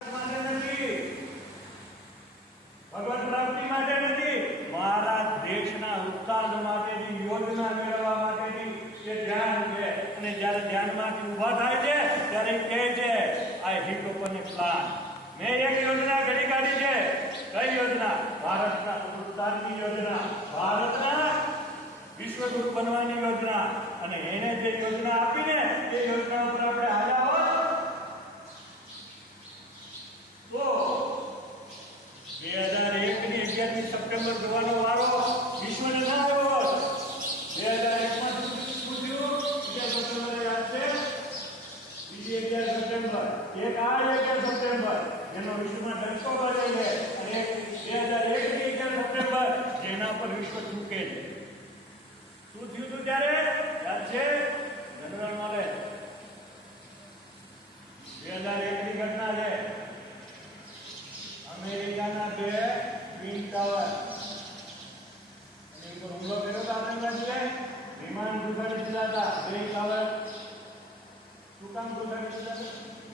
માટે નથી, ભગવત પ્રાપ્તિ માટે નથી, મારા દેશના ઉત્થાન માટેની યોજના મેળવવા માટેની એ ધ્યાન છે. અને જ્યારે ધ્યાનમાંથી ઊભા થાય છે ત્યારે કહે છે આઈ હિટ ઓપન એ પ્લાન. મેં એક યોજના ઘડી કાઢી છે. કઈ યોજના? ભારતના ઉત્થાનની યોજના, ભારતના વિશ્વગુરુ બનવાની યોજના. અને એને જે યોજના આપીને એ યોજના ઉપર આપણે હાલ્યા હોત તો 2001ની 11મી સપ્ટેમ્બર જોવાનો વારો વિશ્વને ના આવ્યો હોત. 2001માં શું થયું? 11 સપ્ટેમ્બર યાદ છે? બીજી 11 સપ્ટેમ્બર, એક આ 11 સપ્ટેમ્બર જેનો વિશ્વમાં ડંકો પડે છે, અને 2001ની 11 સપ્ટેમ્બર જેના પર વિશ્વ ચૂકે છે. શું થયું હતું ત્યારે? યાદ છે? General knowledge. 2001ની ઘટના છે. અમેરિકાના બે ટ્વિન ટાવર અને ઉપર હુમલો કર્યો હતો આતંકવાદીઓએ. વિમાન ઉડાડી દીધા હતા બે ટાવર. શું કામ ઉડાડી દીધા હતા?